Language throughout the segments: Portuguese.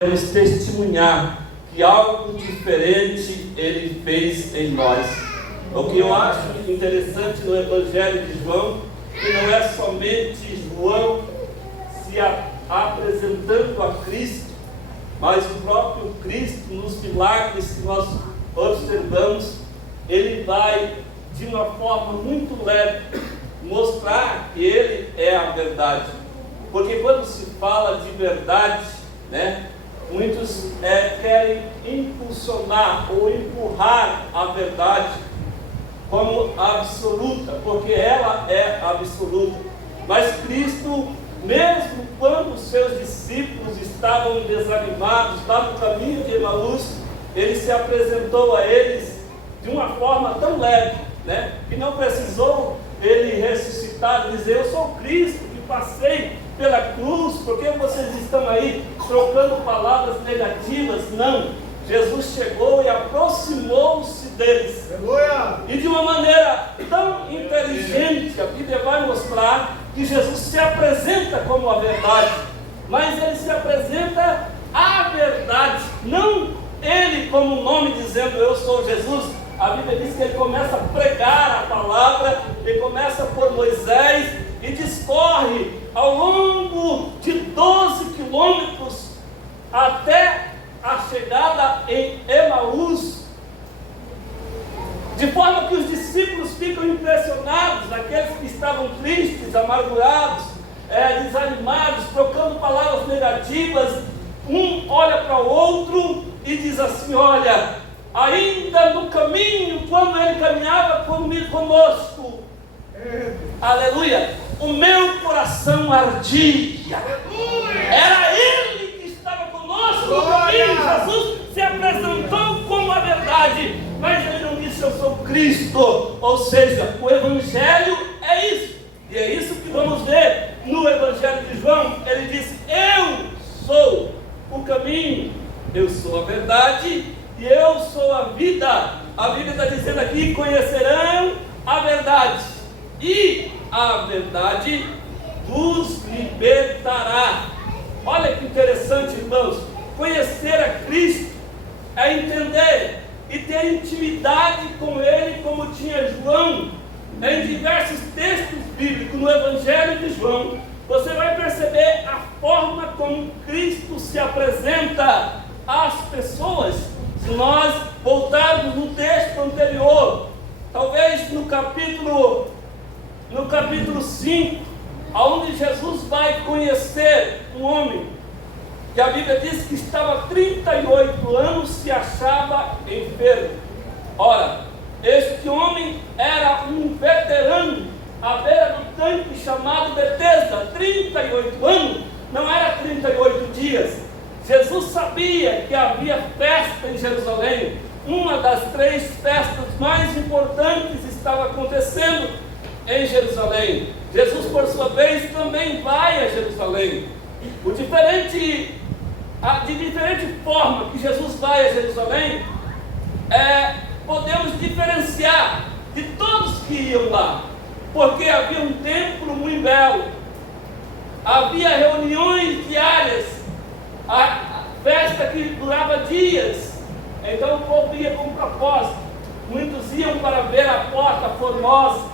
Podemos testemunhar que algo diferente Ele fez em nós. O que eu acho interessante no Evangelho de João, que não é somente João se apresentando a Cristo, mas o próprio Cristo, nos milagres que nós observamos, Ele vai, de uma forma muito leve, mostrar que Ele é a verdade. Porque quando se fala de verdade, muitos querem impulsionar ou empurrar a verdade como absoluta, porque ela é absoluta. Mas Cristo, mesmo quando os seus discípulos estavam desanimados lá no caminho de Emaús, Ele se apresentou a eles de uma forma tão leve, que não precisou Ele ressuscitar e dizer: eu sou Cristo que passei pela cruz, porque vocês estão aí trocando palavras negativas. Não, Jesus chegou e aproximou-se deles. Aleluia! E de uma maneira tão inteligente, a Bíblia vai mostrar que Jesus se apresenta como a verdade, mas Ele se apresenta a verdade, não Ele como nome dizendo eu sou Jesus. A Bíblia diz que Ele começa a pregar a palavra, Ele começa por Moisés e discorre ao longo de 12 quilômetros até a chegada em Emaús, de forma que os discípulos ficam impressionados, aqueles que estavam tristes, amargurados, desanimados, trocando palavras negativas. Um olha para o outro e diz assim: olha, ainda no caminho, quando Ele caminhava conosco, aleluia, o meu coração ardia. Era Ele que estava conosco no caminho. Jesus se apresentou como a verdade, mas Ele não disse eu sou Cristo. Ou seja, o Evangelho é isso. E é isso que vamos ver no Evangelho de João. Ele disse: eu sou o caminho, eu sou a verdade e eu sou a vida. A Bíblia está dizendo aqui: conhecerão a verdade e a verdade vos libertará. Olha que interessante, irmãos. Conhecer a Cristo é entender e ter intimidade com Ele, como tinha João. Em diversos textos bíblicos, no Evangelho de João, você vai perceber a forma como Cristo se apresenta às pessoas. Se nós voltarmos no texto anterior, talvez no capítulo 5, onde Jesus vai conhecer um homem, que a Bíblia diz que estava há 38 anos, se achava enfermo. Ora, este homem era um veterano à beira do tanque chamado Betesda. 38 anos, não era 38 dias. Jesus sabia que havia festa em Jerusalém. Uma das 3 festas mais importantes estava acontecendo em Jerusalém. Jesus, por sua vez, também vai a Jerusalém. De diferente forma que Jesus vai a Jerusalém, podemos diferenciar de todos que iam lá, porque havia um templo muito belo, havia reuniões diárias, a festa que durava dias. Então o povo ia com propósito. Muitos iam para ver a porta formosa,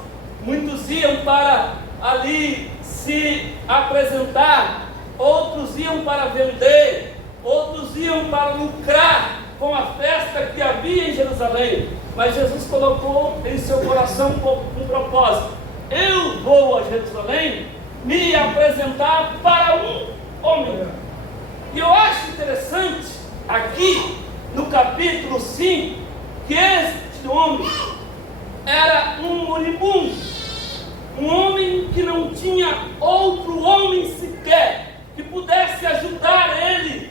muitos iam para ali se apresentar, outros iam para vender, outros iam para lucrar com a festa que havia em Jerusalém. Mas Jesus colocou em seu coração um propósito: eu vou a Jerusalém me apresentar para um homem. E eu acho interessante aqui no capítulo 5 que este homem era um moribundo, um homem que não tinha outro homem sequer que pudesse ajudar ele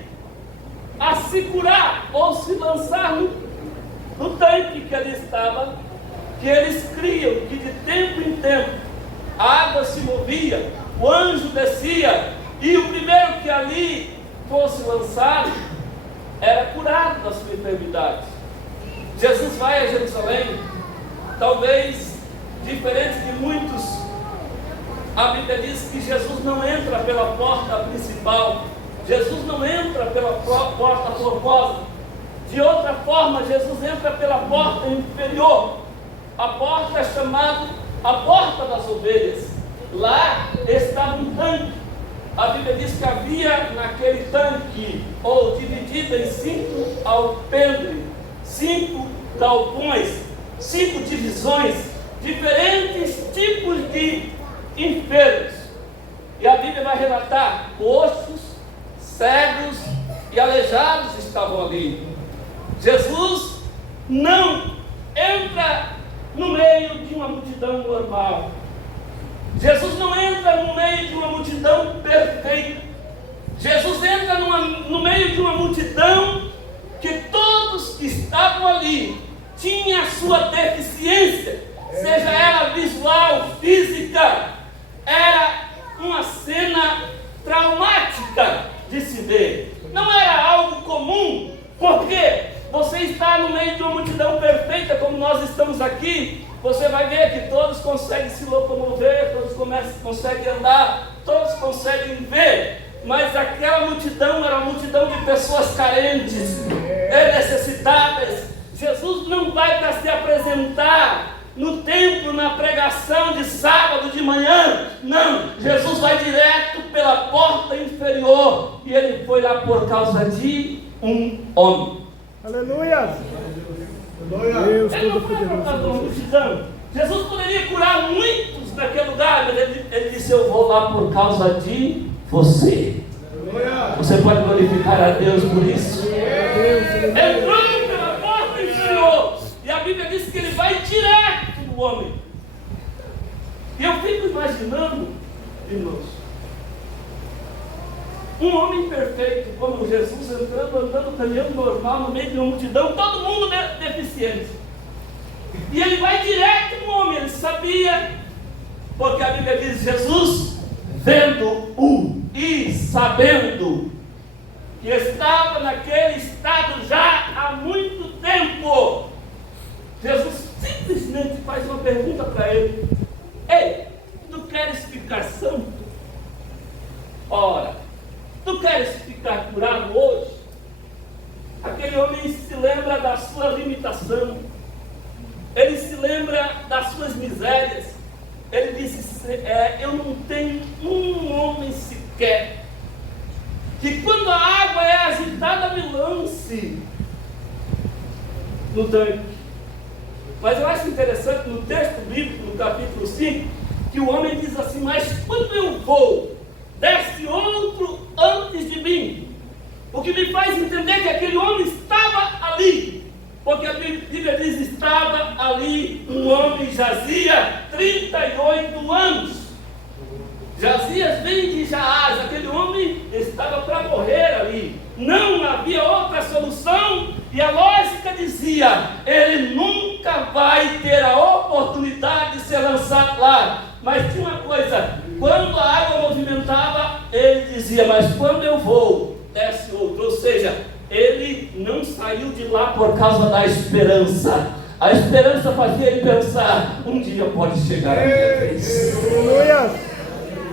a se curar ou se lançar no tanque que ele estava, que eles criam que de tempo em tempo a água se movia, o anjo descia, e o primeiro que ali fosse lançado era curado da sua enfermidade. Jesus vai a Jerusalém, talvez diferente de muitos. A Bíblia diz que Jesus não entra pela porta principal, Jesus não entra pela porta formosa. De outra forma, Jesus entra pela porta inferior. A porta é chamada a porta das ovelhas. Lá estava um tanque. A Bíblia diz que havia naquele tanque, ou dividido em 5 alpendres, 5 galpões, 5 divisões, diferentes tipos de enfermos. E a Bíblia vai relatar: coxos, cegos e aleijados estavam ali. Jesus não entra no meio de uma multidão normal. Jesus não entra no meio de uma multidão perfeita. Jesus entra no meio de uma multidão que todos que estavam ali tinham a sua deficiência, seja ela visual, física. Era uma cena traumática de se ver. Não era algo comum, porque você está no meio de uma multidão perfeita, como nós estamos aqui. Você vai ver que todos conseguem se locomover, todos conseguem andar, todos conseguem ver. Mas aquela multidão era uma multidão de pessoas carentes, necessitadas. Jesus não vai para se apresentar no templo, na pregação de sábado de manhã. Não, Jesus vai direto pela porta inferior. E ele foi lá por causa de um homem. Aleluia! Ele não foi por causa de uma multidão. Jesus poderia curar muitos naquele lugar, mas ele disse: eu vou lá por causa de você. Você pode glorificar a Deus por isso? Entrou pela porta inferior, e a Bíblia diz que ele vai direto no homem. E eu fico imaginando, irmãos, um homem perfeito como Jesus entrando, andando, caminhando normal no meio de uma multidão, todo mundo deficiente. E ele vai direto no homem. Ele sabia, porque a Bíblia diz: Jesus, vendo-o e sabendo que estava naquele estado já há muito tempo, Jesus simplesmente faz uma pergunta para ele: ei, tu queres ficar santo? Ora, tu queres ficar curado hoje? Aquele homem se lembra da sua limitação, ele se lembra das suas misérias. Ele disse: eu não tenho um homem sequer que, quando a água é agitada, me lance no tanque. Mas eu acho interessante no texto bíblico, no capítulo 5, que o homem diz assim: mas quando eu vou, desce outro antes de mim. O que me faz entender que aquele homem estava ali, porque a Bíblia diz: estava ali um homem, jazia 38 anos. Jazias vem de Jaaz. Aquele homem estava para morrer ali. Não havia outra solução. E a lógica dizia: ele nunca vai ter a oportunidade de ser lançado lá. Mas tinha uma coisa: quando a água movimentava, ele dizia: mas quando eu vou, desce outro. Ou seja, ele não saiu de lá por causa da esperança. A esperança fazia ele pensar: um dia pode chegar a minha vez.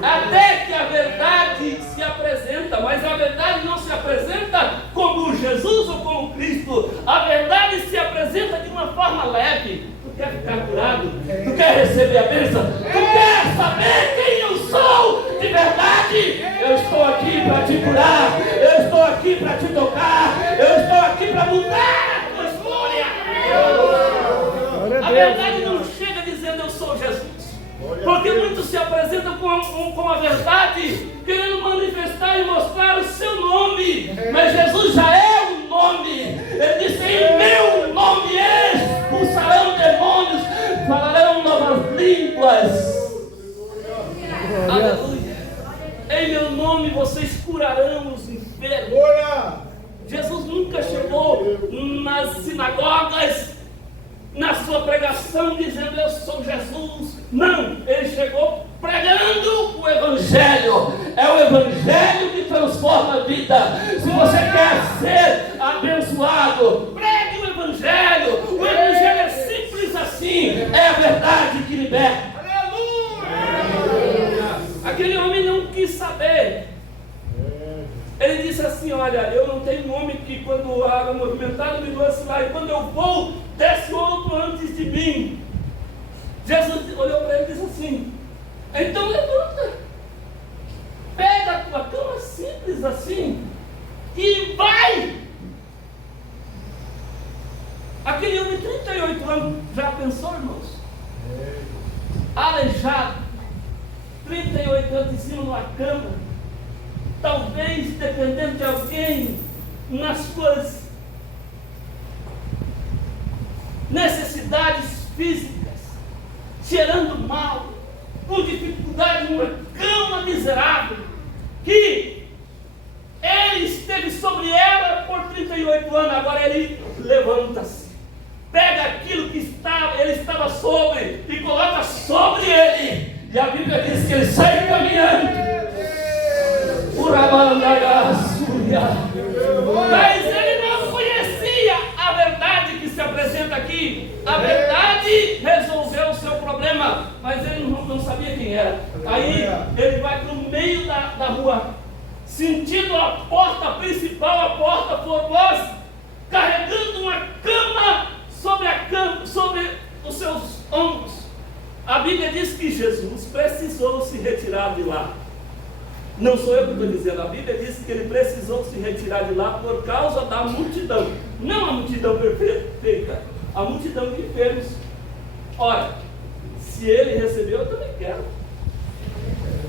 Até que a verdade se apresenta, mas a verdade não se apresenta como Jesus ou como Cristo. A verdade se apresenta de uma forma leve. Tu quer ficar curado? Tu quer receber a bênção? Tu quer saber quem eu sou de verdade? Eu estou aqui para te curar. Eu estou aqui para te tocar. Eu estou aqui para mudar a tua história. A verdade não chega dizendo: eu sou Jesus. Porque muitos se apresentam com a verdade, querendo manifestar e mostrar o seu nome. Mas Jesus já é o nome. Ele disse: em meu nome expulsarão demônios, falarão novas línguas. Aleluia. Em meu nome vocês curarão os enfermos. Jesus nunca chegou nas sinagogas, na sua pregação, dizendo: eu sou Jesus. Não, ele chegou pregando o Evangelho. É o Evangelho que transforma a vida. Se você quer ser abençoado, pregue o Evangelho. O Evangelho é simples assim. É a verdade que liberta. Aleluia! Aquele homem não quis saber. Ele assim, olha, eu não tenho um homem que quando a água movimentada me lance lá, e quando eu vou, desce outro antes de mim. Jesus olhou para ele e disse assim, então levanta, pega a tua cama simples assim, e vai. Aquele homem de 38 anos, já pensou, irmãos? Aleijado, 38 anos em cima de uma cama, talvez dependendo de alguém, nas suas necessidades físicas, cheirando mal, com dificuldade, numa cama miserável, que ele esteve sobre ela por 38 anos, agora ele levanta-se, pega aquilo que ele estava sobre e coloca sobre ele, e a Bíblia diz que ele sai caminhando. Mas ele não conhecia a verdade que se apresenta aqui. A verdade resolveu o seu problema, mas ele não sabia quem era. Aí ele vai para o meio da rua, sentindo a porta principal, a porta formosa, carregando uma cama sobre os seus ombros. A Bíblia diz que Jesus precisou se retirar de lá. Não sou eu que estou dizendo, a Bíblia diz que ele precisou se retirar de lá por causa da multidão. Não a multidão perfeita, a multidão de enfermos. Ora, se ele recebeu, eu também quero.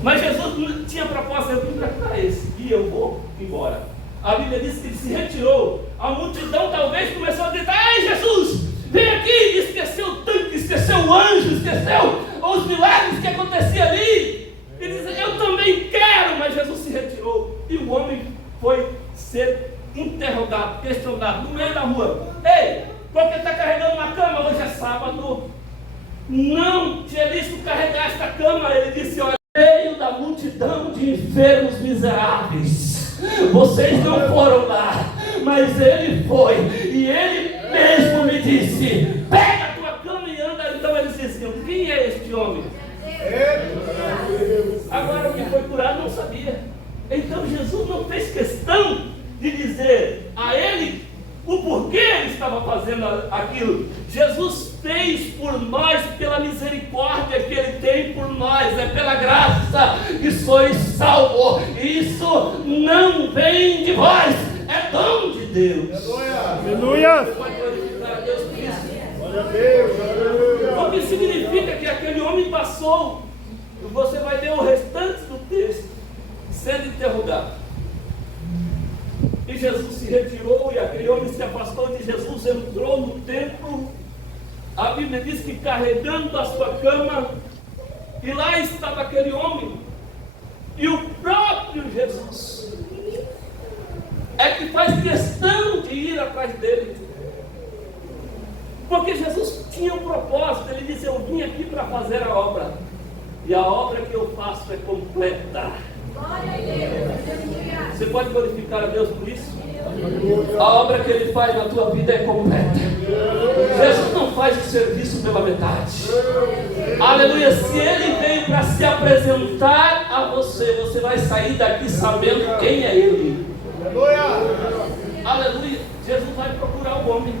Mas Jesus tinha proposta, eu vim para cá esse, e eu vou embora. A Bíblia diz que ele se retirou. A multidão talvez começou a gritar, ai Jesus, vem aqui, esqueceu o tanque, esqueceu o anjo, esqueceu os milagres que aconteciam ali. Ele diz, eu também quero, mas Jesus se retirou. E o homem foi ser interrogado, questionado, no meio da rua. Ei, por que está carregando uma cama? Hoje é sábado. Não tinha visto carregar esta cama. Ele disse, olha, no meio da multidão de enfermos miseráveis, vocês não foram lá, mas ele foi. E ele mesmo me disse, pega a tua cama e anda. Então eles diziam, quem é este homem? Agora o que foi curado não sabia. Então Jesus não fez questão de dizer a ele o porquê ele estava fazendo aquilo. Jesus fez por nós, pela misericórdia que ele tem por nós, é pela graça que sois salvos. Isso não vem de vós, é dom de Deus. Aleluia! Você pode glorificar a Deus por isso? Glória a Deus, aleluia! O que significa que aquele homem passou. Você vai ler o restante do texto sendo interrogado. E Jesus se retirou e aquele homem se afastou de Jesus, entrou no templo. A Bíblia diz que carregando a sua cama, e lá estava aquele homem, e o próprio Jesus é que faz questão de ir atrás dele, porque Jesus tinha um propósito. Ele disse, eu vim aqui para fazer a obra, e a obra que eu faço é completa. Você pode glorificar a Deus por isso? A obra que Ele faz na tua vida é completa. Jesus não faz o serviço pela metade. Aleluia. Se Ele veio para se apresentar a você, você vai sair daqui sabendo quem é Ele. Aleluia. Jesus vai procurar o homem.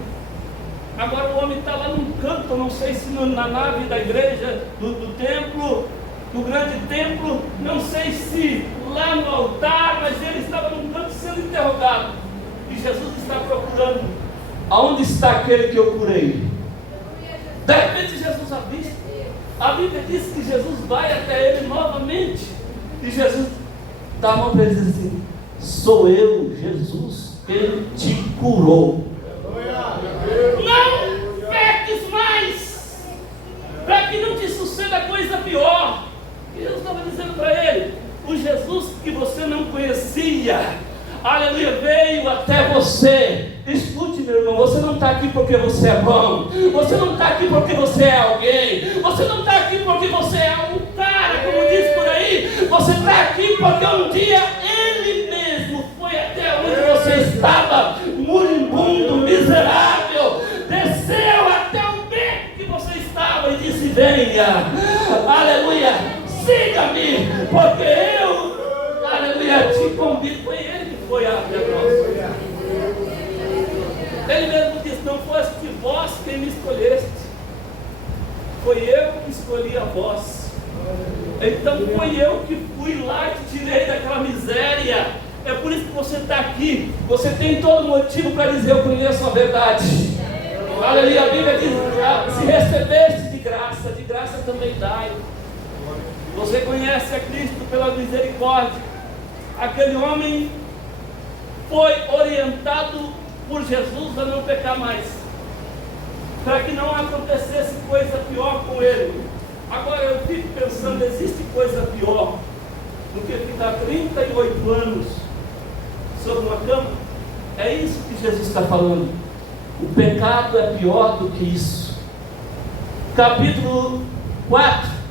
Agora o homem está lá num canto, não sei se na nave da igreja, do templo, do grande templo, não sei se lá no altar, mas ele estava num canto sendo interrogado. E Jesus está procurando. Aonde está aquele que eu curei? De repente Jesus avista. A Bíblia diz que Jesus vai até ele novamente. E Jesus dá a mão para ele e diz assim, sou eu, Jesus, quem te curou. Não peques mais, para que não te suceda coisa pior. E Jesus estava dizendo para ele, o Jesus que você não conhecia, aleluia, veio até você. Escute, meu irmão, você não está aqui porque você é bom, você não está aqui porque você é alguém, você não está aqui porque você é um cara, como diz por aí. Você está aqui porque um dia Ele mesmo foi até onde você estava, moribundo, miserável, desceu até o beco que você estava e disse, venha, aleluia, siga-me, porque eu, aleluia, te convido. Foi Ele que foi até nós. Ele mesmo diz: não foste vós quem me escolheste, foi eu que escolhi a vós. Então foi eu que fui lá e te tirei daquela miséria. É por isso que você está aqui. Você tem todo motivo para dizer: eu conheço a verdade. Aleluia. A Bíblia diz: se recebeste de graça também dai. Você conhece a Cristo pela misericórdia. Aquele homem foi orientado por Jesus a não pecar mais, para que não acontecesse coisa pior com ele. Agora eu fico pensando: existe coisa pior do que ficar 38 anos sobre uma cama? É isso que Jesus está falando. O pecado é pior do que isso. Capítulo 4.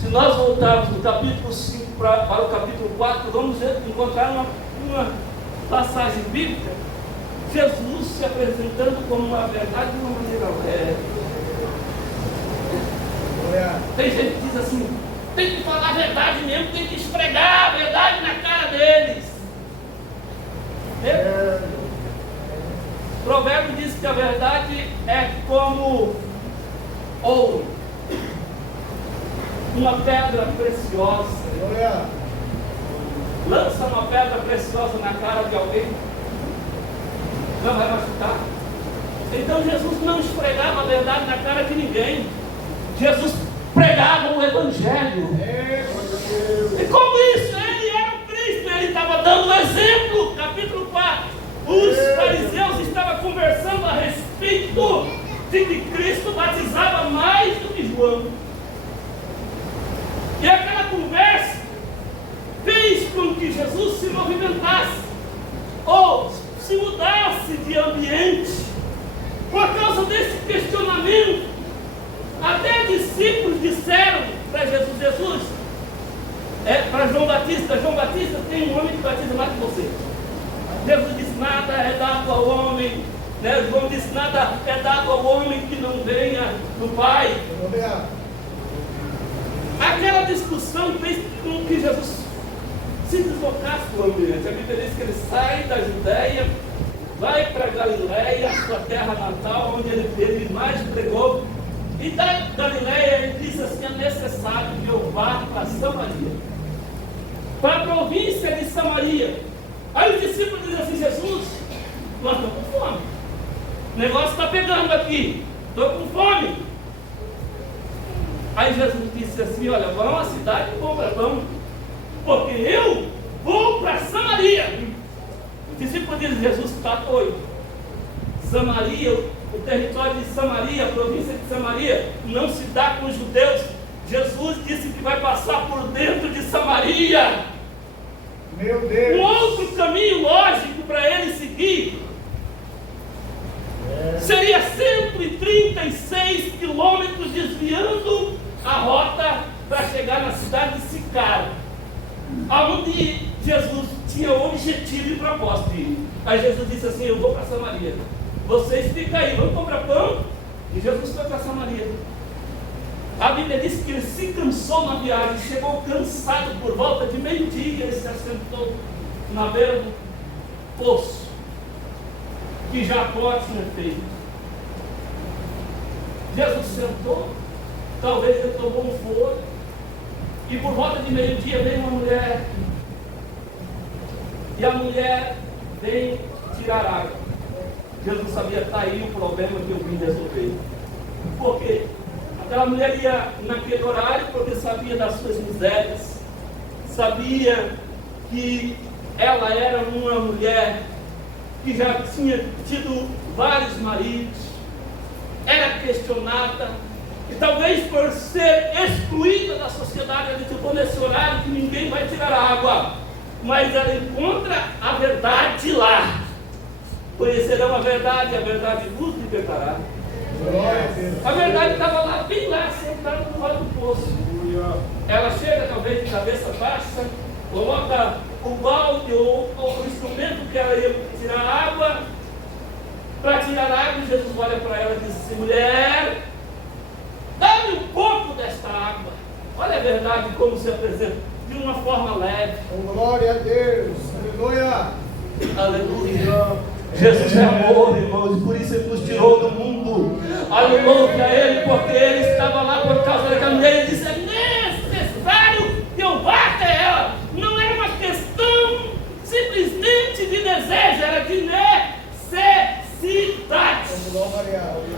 Se nós voltarmos do capítulo 5 para o capítulo 4, vamos encontrar uma passagem bíblica. Jesus se apresentando como uma verdade de uma maneira leve. Tem gente que diz assim: tem que falar a verdade mesmo, tem que esfregar a verdade na cara deles. O provérbio diz que a verdade é como ouro, uma pedra preciosa. Lança uma pedra preciosa na cara de alguém, não vai machucar. Então Jesus não esfregava a verdade na cara de ninguém. Jesus pregava o Evangelho. E como isso? Ele era o Cristo, ele estava dando um exemplo. Capítulo 4. Os fariseus estavam conversando a respeito de que Cristo batizava mais do que João. E aquela conversa fez com que Jesus se movimentasse, ou se mudasse de ambiente, por causa desse questionamento. Até discípulos disseram para Jesus, para João Batista: tem um homem que batiza mais que você. Jesus disse: nada é dado ao homem, João disse: nada é dado ao homem que não venha do Pai. Aquela discussão fez com que Jesus se deslocasse do ambiente. A Bíblia diz que ele sai da Judéia, vai para Galiléia, sua terra natal, onde ele mais pregou. E da Galiléia ele disse assim: é necessário que eu vá para Samaria, para a província de Samaria. Aí os discípulos dizem assim: Jesus, nós estamos com fome, o negócio está pegando aqui, estou com fome. Aí Jesus disse assim: olha, vão à cidade e compra pão, porque eu vou para Samaria. Os discípulos dizem: Jesus está doido. Samaria, o território de Samaria, a província de Samaria, não se dá com os judeus. Jesus disse que vai passar por dentro de Samaria. Meu Deus. Um outro caminho lógico para ele seguir seria 136 quilômetros, desviando a rota para chegar na cidade de Sicar, onde Jesus tinha objetivo e propósito de ir. Aí Jesus disse assim: eu vou para Samaria, vocês ficam aí, vamos comprar pão. E Jesus foi para Samaria. A Bíblia diz que ele se cansou na viagem, chegou cansado por volta de meio-dia. Ele se assentou na beira do poço que Jacó tinha feito. Jesus sentou, talvez ele tomou um fôlego, e por volta de meio-dia vem uma mulher, e a mulher vem tirar água. Jesus sabia: está aí o problema que eu vim resolver. Por quê? Aquela mulher ia naquele horário porque sabia das suas misérias, sabia que ela era uma mulher que já tinha tido vários maridos, era questionada, e talvez por ser excluída da sociedade, ela disse: eu vou nesse horário que ninguém vai tirar água. Mas ela encontra a verdade lá. Conhecerão a verdade, e a verdade vos libertará. A verdade estava lá, bem lá, sentada no lado do poço. Ela chega, talvez de cabeça baixa, coloca o balde ou o instrumento que ela ia tirar água. Para tirar água, Jesus olha para ela e diz assim: mulher, dá-me um pouco desta água. Olha a verdade como se apresenta, de uma forma leve. Glória a Deus, aleluia. Aleluia. Jesus é amor, irmãos, e por isso Ele nos tirou do mundo. Aleluia a Ele, porque Ele estava lá por causa daquela mulher. Ele disse: é necessário que eu vá até ela. Não era uma questão simplesmente de desejo, era de necessidade.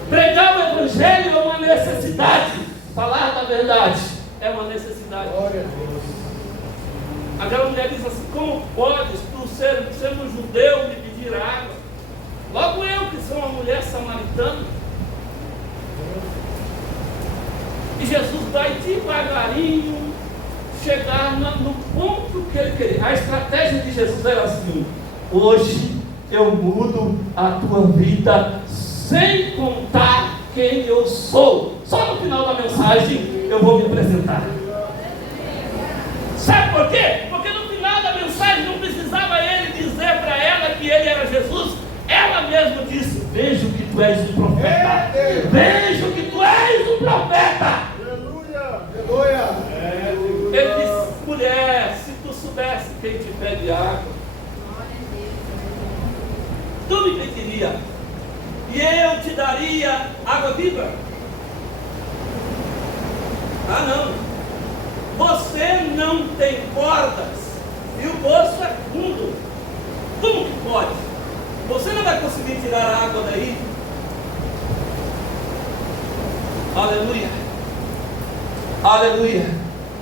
Pregar o Evangelho é uma necessidade. Falar da verdade é uma necessidade. Aquela mulher diz assim: como podes tu, sendo judeu, me pedir água? Logo eu, que sou uma mulher samaritana. E Jesus vai devagarinho chegar no ponto que Ele queria. A estratégia de Jesus era assim: hoje eu mudo a tua vida sem contar quem eu sou. Só no final da mensagem eu vou me apresentar. Sabe por quê? Porque no final da mensagem não precisava Ele dizer para ela que Ele era Jesus. Ela mesma disse: vejo que tu és um profeta. Vejo que tu és um profeta. Aleluia. Ele disse: mulher, se tu soubesse quem te pede água, tu me pediria, e eu te daria água viva. Ah, não. Você não tem cordas e o poço é fundo. Como que pode? Você não vai conseguir tirar a água daí. Aleluia. Aleluia.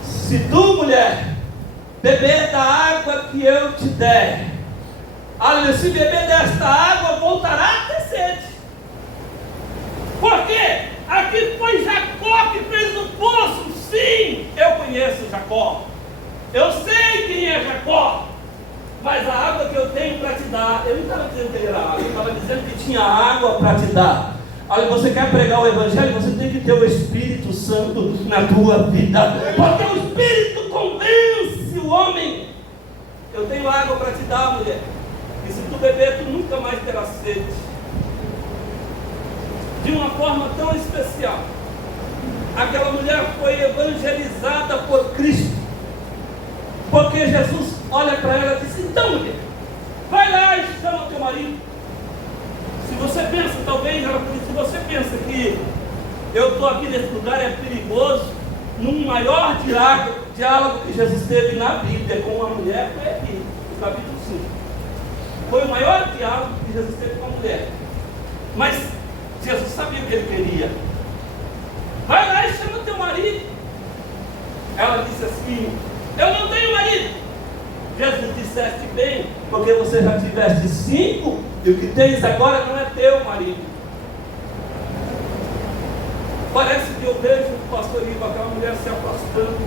Se tu, mulher, beber da água que eu te der, aleluia, se beber desta água, voltará a ter sede. Por quê? Aqui foi Jacó que fez o poço. Sim, eu conheço Jacó. Eu sei quem é Jacó. Mas a água que eu tenho para te dar, eu não estava dizendo que ele era água, eu estava dizendo que tinha água para te dar. Olha, você quer pregar o Evangelho, você tem que ter o Espírito Santo na tua vida. Porque o Espírito convence o homem. Eu tenho água para te dar, mulher. E se tu beber, tu nunca mais terás sede. De uma forma tão especial. Aquela mulher foi evangelizada por Cristo. Porque Jesus olha para ela e diz: então, mulher, vai lá e chama o teu marido. Se você pensa, talvez, se você pensa que eu estou aqui nesse lugar, é perigoso, num maior diálogo que Jesus teve na Bíblia com uma mulher, foi aqui, no capítulo 5. Foi o maior diálogo que Jesus teve com a mulher. Mas Jesus sabia o que ele queria. Vai lá e chama o teu marido. Ela disse assim: eu não tenho marido. Jesus: disseste bem, porque você já tiveste 5 e o que tens agora não é teu marido. Parece que eu vejo o pastor Ivo, aquela mulher se afastando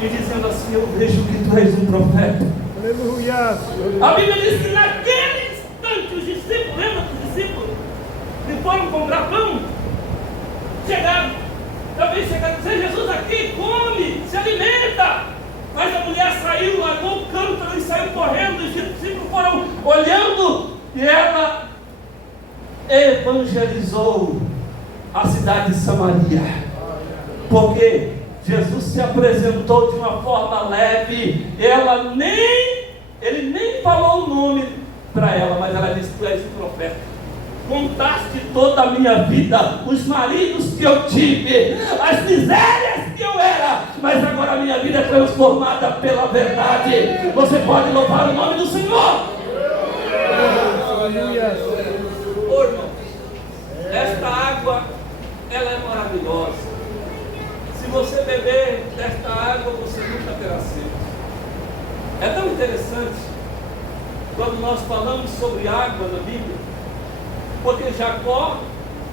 e dizendo assim: eu vejo que tu és um profeta. Aleluia. A Bíblia diz que naquele instante os discípulos, lembra que os discípulos que foram comprar pão, chegaram, também chegaram, dizer: Jesus aqui, come, se alimenta. Mas a mulher saiu, largou o cântaro e saiu correndo. Os discípulos foram olhando e ela evangelizou a cidade de Samaria. Porque Jesus se apresentou de uma forma leve. Ele nem falou o nome para ela, mas ela disse: tu és um profeta. Contaste toda a minha vida, os maridos que eu tive, as misérias que eu era, mas agora a minha vida é transformada pela verdade. Você pode louvar o nome do Senhor. Oh, irmão, esta água, ela é maravilhosa. Se você beber desta água, você nunca terá sede. É tão interessante quando nós falamos sobre água na Bíblia. Porque Jacó,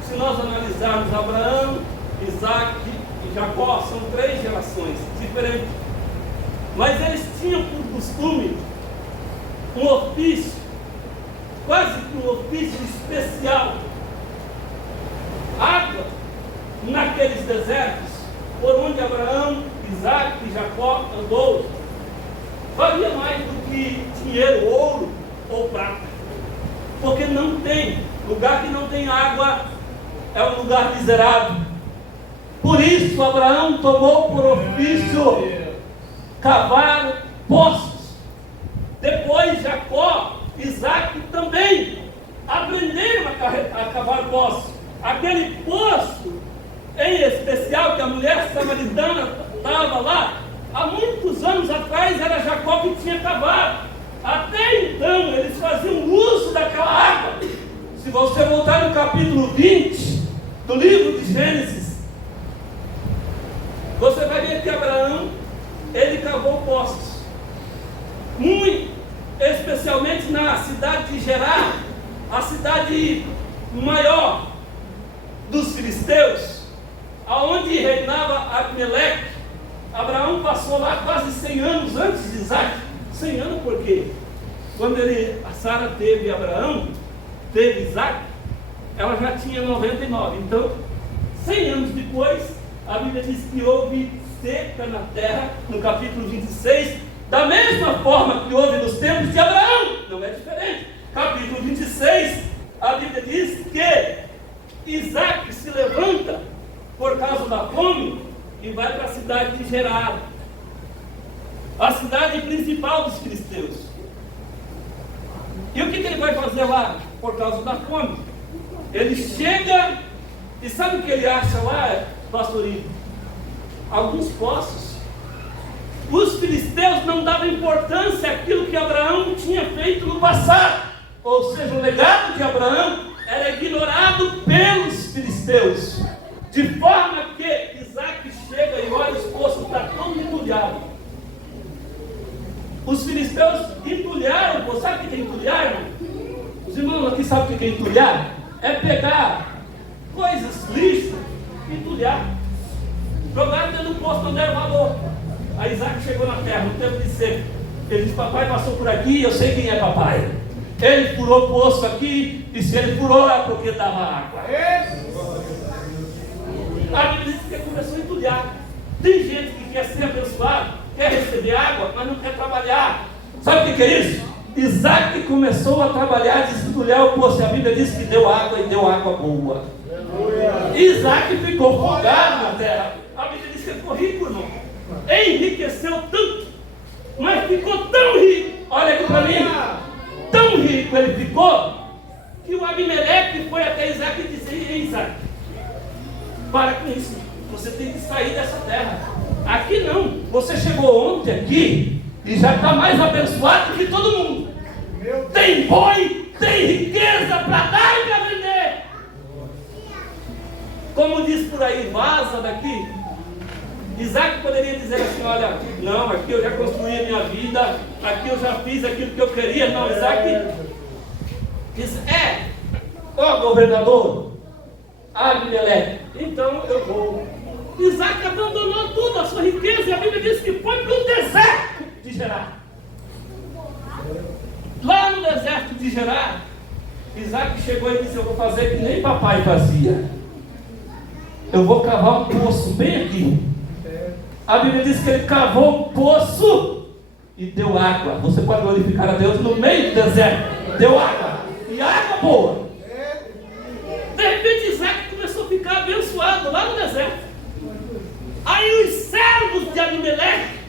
se nós analisarmos Abraão, Isaac e Jacó, são 3 gerações diferentes. Mas eles tinham por costume um ofício, quase que um ofício especial. Água naqueles desertos, por onde Abraão, Isaac e Jacó andou, valia mais do que dinheiro, ouro ou prata. Porque não tem. Lugar que não tem água é um lugar miserável. Por isso Abraão tomou por ofício cavar poços. Depois Jacó, Isaac também aprenderam a cavar poço. Aquele poço em especial que a mulher samaritana estava lá, há muitos anos atrás era Jacó que tinha cavado. Até então eles faziam uso daquela água. Se você voltar no capítulo 20 do livro de Gênesis, você vai ver que Abraão, ele cavou poços, muito especialmente na cidade de Gerar, a cidade maior dos filisteus, aonde reinava Abimeleque. Abraão passou lá quase 100 anos antes de Isaac. 100 anos por quê? Quando a Sara teve Abraão, teve Isaac, ela já tinha 99. Então, 100 anos depois, a Bíblia diz que houve seca na terra, no capítulo 26, da mesma forma que houve nos tempos de Abraão. Não é diferente. Capítulo 26, a Bíblia diz que Isaac se levanta por causa da fome e vai para a cidade de Gerar, a cidade principal dos filisteus. E o que ele vai fazer lá por causa da fome? Ele chega e sabe o que ele acha lá, pastorinho? Alguns poços. Os filisteus não davam importância àquilo que Abraão tinha feito no passado. Ou seja, o legado de Abraão era ignorado pelos filisteus. De forma que Isaac chega e olha, os poços estão todos entulhados. Os filisteus entulharam. Você sabe o que é entulhar, irmão? Os irmãos aqui sabem o que é entulhar? É pegar coisas, lixo, entulhar. Jogaram dentro do poço, não deram valor. Aí Isaac chegou na terra, no tempo de seca. Ele disse: papai passou por aqui, eu sei quem é papai. Ele furou o poço aqui, e se ele furou é porque dava água. A Bíblia diz que ele começou a entulhar. Tem gente que quer ser abençoado, quer receber água, mas não quer trabalhar. Sabe o que é isso? Isaac começou a trabalhar, desentulhar o poço. A Bíblia diz que deu água e deu água boa. Isaac ficou folgado na terra. A Bíblia diz que ele ficou rico, irmão. Enriqueceu tanto, mas ficou tão rico. Olha aqui para mim. Tão rico ele ficou, que o Abimeleque foi até Isaac e disse: ei, Isaac, para com isso, você tem que sair dessa terra. Aqui não, você chegou ontem aqui e já está mais abençoado que todo mundo. Tem boi, tem riqueza para dar e para vender. Como diz por aí, vaza daqui. Isaac poderia dizer assim: olha, não, aqui eu já construí a minha vida, aqui eu já fiz aquilo que eu queria. Não, Isaac diz: ó governador, Abimeleque, então eu vou. Isaac abandonou tudo, a sua riqueza, e a Bíblia diz que foi para o deserto de Gerar. Lá no deserto de Gerar, Isaac chegou e disse: eu vou fazer que nem papai fazia. Eu vou cavar um poço bem aqui. A Bíblia diz que ele cavou um poço e deu água. Você pode glorificar a Deus no meio do deserto. Deu água. E água boa. De repente Isaac começou a ficar abençoado lá no deserto. Aí os servos de Abimeleque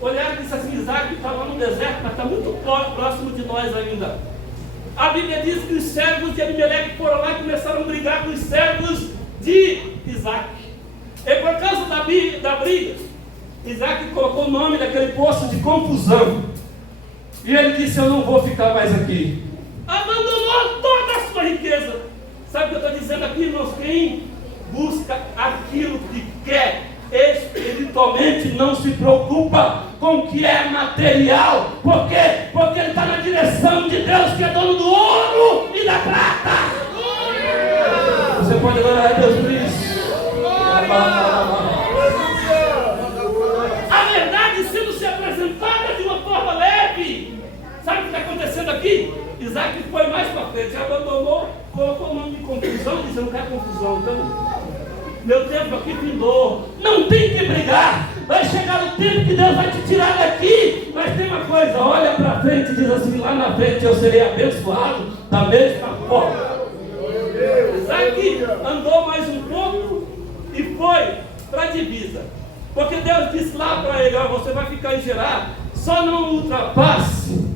olharam e disseram assim: Isaac está lá no deserto, mas está muito próximo de nós ainda. A Bíblia diz que os servos de Abimeleque foram lá e começaram a brigar com os servos de Isaac. E por causa da briga, Isaac colocou o nome daquele poço de confusão. E ele disse: eu não vou ficar mais aqui. Abandonou toda a sua riqueza. Sabe o que eu estou dizendo aqui, irmãos? Quem busca aquilo que quer espiritualmente não se preocupa com o que é material. Por quê? Porque ele está na direção de Deus, que é dono do ouro e da prata. Você pode adorar a Deus por isso? A verdade sendo se apresentada de uma forma leve. Sabe o que está acontecendo aqui? Isaac foi mais para frente, abandonou, colocou o nome de confusão, disse: eu não quero confusão, então meu tempo aqui findou. Não tem que brigar. Vai chegar o tempo que Deus vai te tirar daqui. Mas tem uma coisa: olha para frente e diz assim: lá na frente eu serei abençoado da mesma forma. Isaac andou mais um pouco e foi para a divisa. Porque Deus disse lá para ele: ó, você vai ficar em Gerar, só não ultrapasse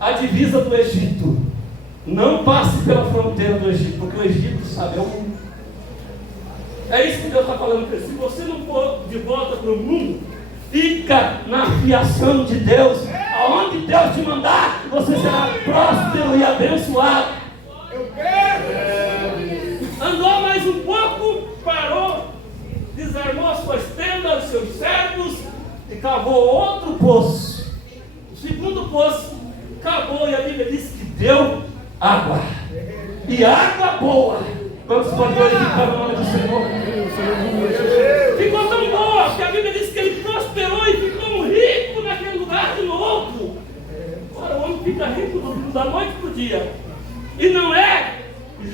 a divisa do Egito. Não passe pela fronteira do Egito, porque o Egito, sabe, é o mundo. É isso que Deus está falando para ele. Se você não for de volta para o mundo, fica na fiação de Deus. Aonde Deus te mandar, você será próspero e abençoado. Eu quero. Andou mais um pouco, parou, desarmou as suas tendas, os seus servos e cavou outro poço. O segundo poço cavou, e a Bíblia diz que deu água. E água boa. Vamos glorificar o nome do Senhor. Ficou tão boa que a Bíblia diz que ele prosperou e ficou rico naquele lugar de novo. Ora, o homem fica rico da noite para o dia. E não é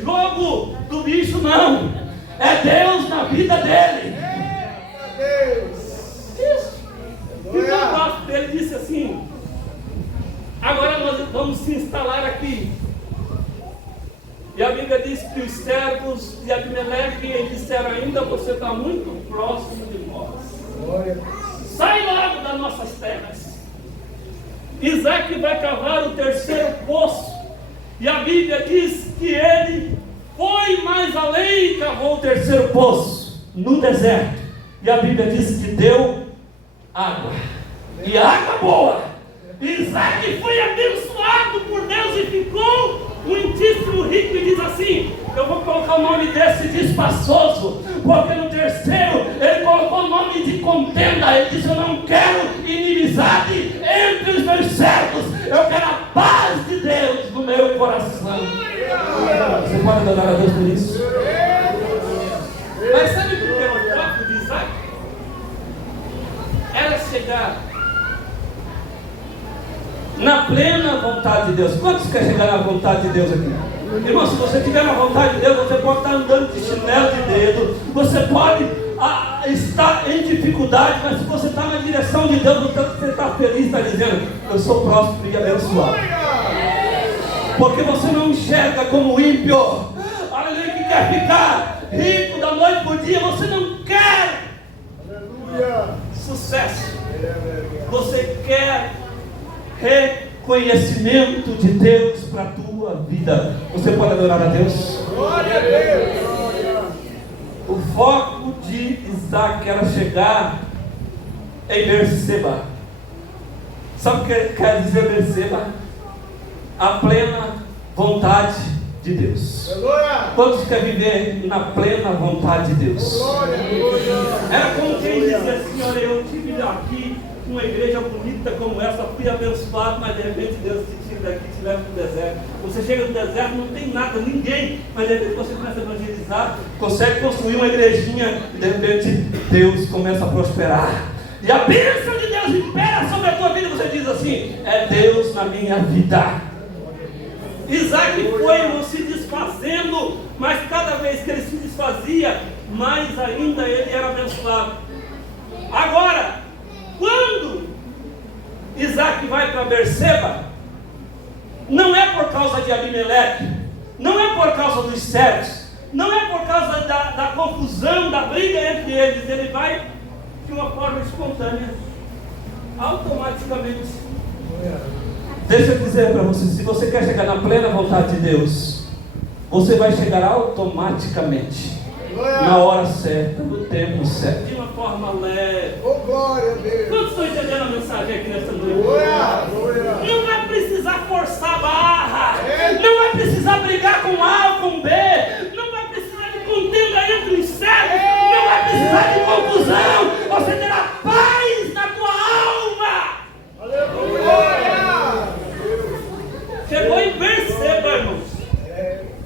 jogo do bicho, não. É Deus na vida dele. Isso. Então o próprio dele disse assim: agora nós vamos se instalar aqui. E a Bíblia diz que os servos de Abimeleque disseram ainda: você está muito próximo de nós. Sai logo das nossas terras. Isaac vai cavar o terceiro poço. E a Bíblia diz que ele foi mais além e cavou o terceiro poço no deserto. E a Bíblia diz que deu água. E água boa. Isaac foi abençoado por Deus e ficou muitíssimo rico. E diz assim: eu vou colocar o nome desse despaçoso, porque no terceiro ele colocou o nome de contenda. Ele disse: eu não quero inimizade entre os meus servos, eu quero a paz de Deus no meu coração. Você pode adorar a Deus por isso? Mas sabe o que era o foco de Isaac? Era chegar na plena vontade de Deus. Quantos querem chegar na vontade de Deus aqui? Irmão, se você tiver na vontade de Deus, você pode estar andando de chinelo de dedo, você pode estar em dificuldade, mas se você está na direção de Deus, você está feliz, está dizendo: eu sou próspero e abençoado. Porque você não enxerga como ímpio, aleluia, que quer ficar rico da noite para o dia. Você não quer sucesso, você quer reconhecimento de Deus para a tua vida. Você pode adorar a Deus? Glória a Deus. O foco de Isaac era chegar em Berseba. Sabe o que quer dizer Berseba? A plena vontade de Deus. Quantos querem viver na plena vontade de Deus? Era como quem dizia assim: olha, eu tive aqui uma igreja bonita como essa, fui abençoado, mas de repente Deus te tira daqui e te leva para o deserto. Você chega no deserto, não tem nada, ninguém, mas de repente você começa a evangelizar, consegue construir uma igrejinha e de repente Deus começa a prosperar. E a bênção de Deus impera sobre a tua vida. Você diz assim: é Deus na minha vida. Isaac foi, irmão, se desfazendo, mas cada vez que ele se desfazia, mais ainda ele era abençoado. Agora, quando Isaac vai para Berseba, não é por causa de Abimeleque, não é por causa dos servos, não é por causa da confusão, da briga entre eles. Ele vai de uma forma espontânea, automaticamente. Deixa eu dizer para você: se você quer chegar na plena vontade de Deus, você vai chegar automaticamente, na hora certa, no tempo certo, de uma forma leve. Oh, glória a Deus. Quantos estão entendendo a mensagem aqui nesta noite? Glória. Não vai precisar forçar a barra, não vai precisar brigar com A ou com B, não vai precisar de contenda entre os servos, não vai precisar de confusão. Você terá paz na tua alma. Aleluia. Chegou em Berseba, irmãos.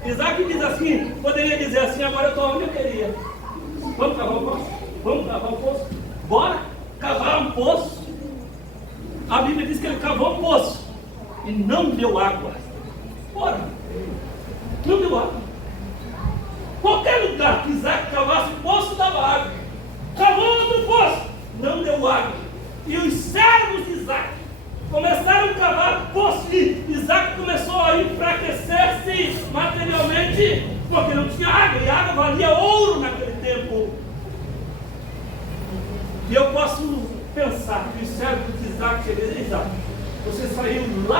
Isaac diz assim, poderia dizer assim: agora eu estou onde eu queria. Vamos cavar um poço? Vamos cavar um poço? Bora cavar um poço. A Bíblia diz que ele cavou um poço e não deu água. Bora. Não deu água. Qualquer lugar que Isaac cavasse um poço, dava água. Cavou outro poço, não deu água. E os servos de Isaac começaram a cavar poço, e Isaac começou a enfraquecer-se materialmente, porque não tinha água, e a água valia ouro naquele tempo. E eu posso pensar que os servos de Isaac chegaram: Isaac, você saiu lá